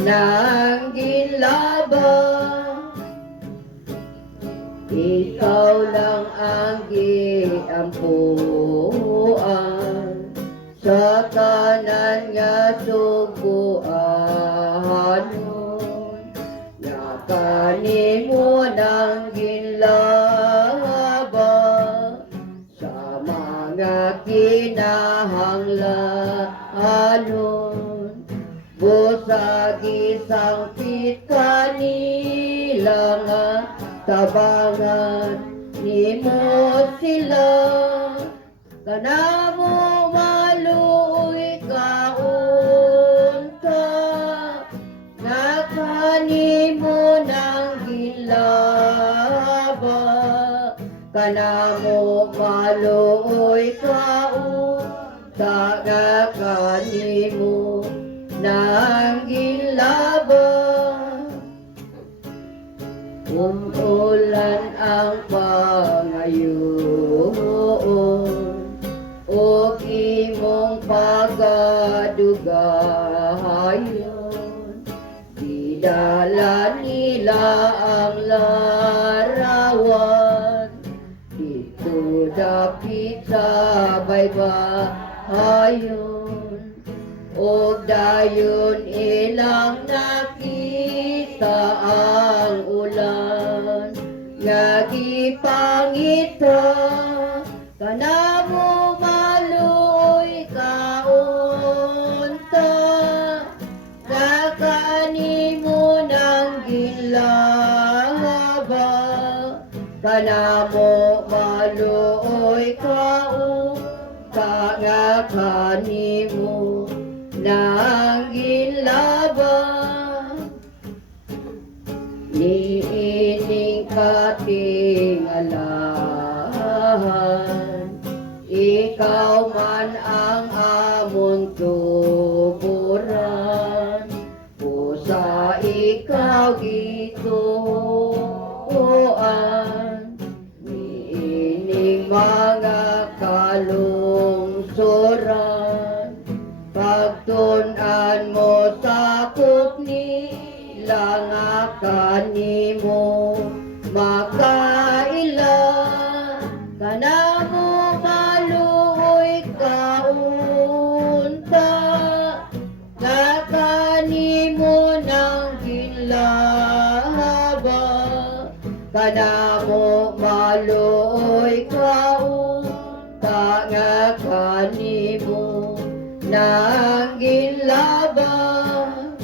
ng ginlabang. Ikaw lang ang giampuan sa tanan nga suguan. Nakanimo ng ginlabang sa mga kinahanglanon. Busag isang kanila nga tabangan nimo sila. Kanamo maluoy kaunta, nakanimo ng gilaba. Kanamo maluoy kaunta, nakanimo ng gilaba. Umulan ang pangayoon o imong pagadugayon. Didala nila ang larawan dito dapit sa baybayon. O dayon ilang nakita ang ulan nga gipangita. Kanamo maluoy kaunta, nakanimo ng gilaba. Kanamo maluoy kaunta, nga kanimo ng ginlabang. Niining katingalahan, ikaw man ang amon tuburan. Pusa ikaw gituan, niining mga kalungsuran. Pagtunan mo sakop nila nga kanimo makaila. Kanamo maluoy kaunta, nga kanimo ng ginlaba. Kanamo maluoy kaunta, nga kanimo ng ginlabang.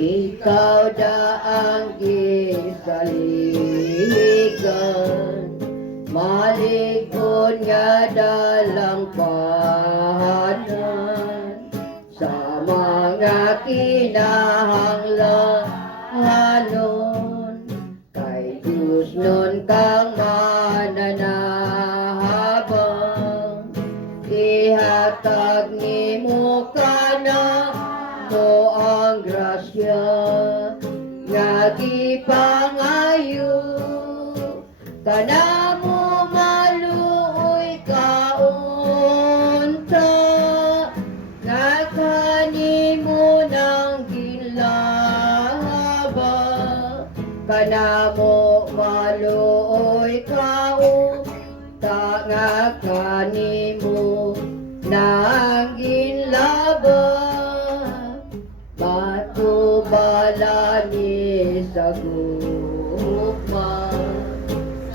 Ikaw da ang gisaligan, malikon nga dalang pahanan. Sa mga kinahanglanon, kay Diyos nun kang mananahabang. Ihatag nimo kana mo ang grasya nga gipangayo. Kanamo maluoy kaunta, nga kanimo ng ginlaba. Kanamo maluoy kaunta, nga kanimo ng ginlaba. Batubalani sa gugma,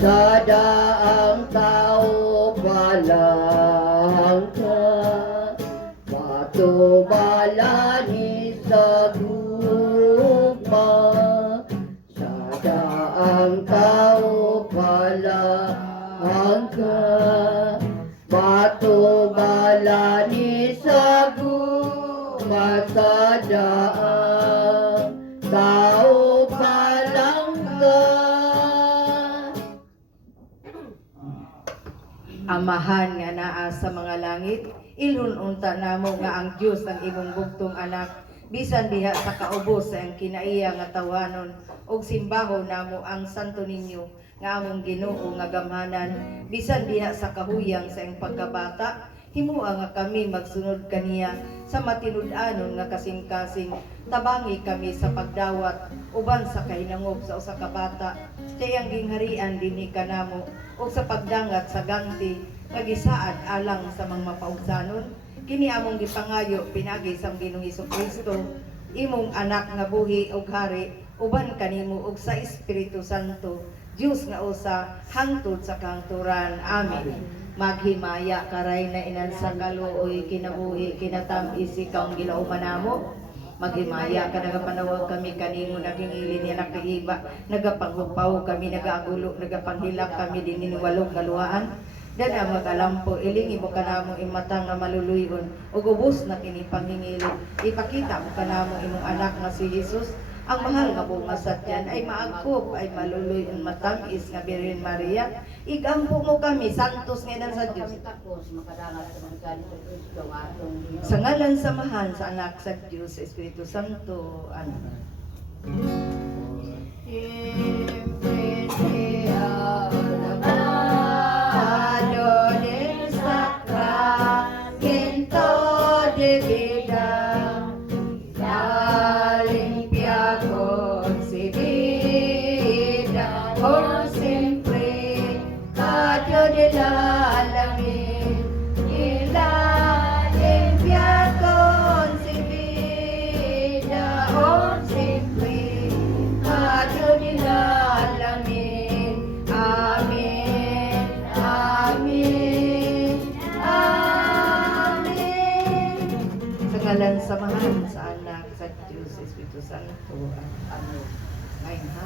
sa daang tao balang ka. Batubalani sa gugma, sa daang tao balang ka. Batubalani sa gugma, sa daang tao balang ka. Amahan nga naa sa mga langit, ilununta namo nga ang Dios ang imong bugtong anak. Bisan diha sa kaubos sa ang kinaiya nga tawanon, og simbaho namo ang Santo Niño nga among Ginoo nga gamhanan. Bisan diha sa kahuyang sa ang pagkabata, Himua nga kami magsunod kaniya sa matinud-anon nga kasing-kasing. Tabangi kami sa pagdawat uban sa kahinangop sa usa ka bata. Tiyang gingharian dinhi kanamo o sa pagdangat sa ganti nga gisaad alang sa mga mapaugsanon. Kini among gipangayo pinagi sa Ginoong Hesukristo, imong anak nga buhi ug hari uban kanimo ug sa Espiritu Santo, Dios nga usa hangtod sa kahangturan. Amen. Maghimaya karay na inan sa kaluoy kinabuhi kinatamis ikaw ang ginauman namo. Maghimaya ka nagapanawag kami kanimo naging ili niya nakiiba, nagapanghupaw kami, nagaagulo, nagapanghilak kami din walong kaluhaan. Dada magalampo, ilingi mo ka namong imatang nga maluluyon, ug ubos na kini panghingilin. Ipakita mo ka namong imong anak nga si Jesus, ang mahal nga bunga sa tiyan ay maagkop, ay maluluyon matamis nga Birhen Maria. Igampo mo kami, santos nga sa Diyos. Sa ngalan samahan sa anak sa Diyos, Espiritu Santo. Amen. Siempre sea alabado del sacramento de vida, la limpia concebida por siempre, Padre de la alamin, y la limpia concebida por siempre, Padre de la alamin. Amen, amen, amen. Sa ngalan samahan sa anak sa Diyos, Espiritu Santo. Amen. Ngayon ha?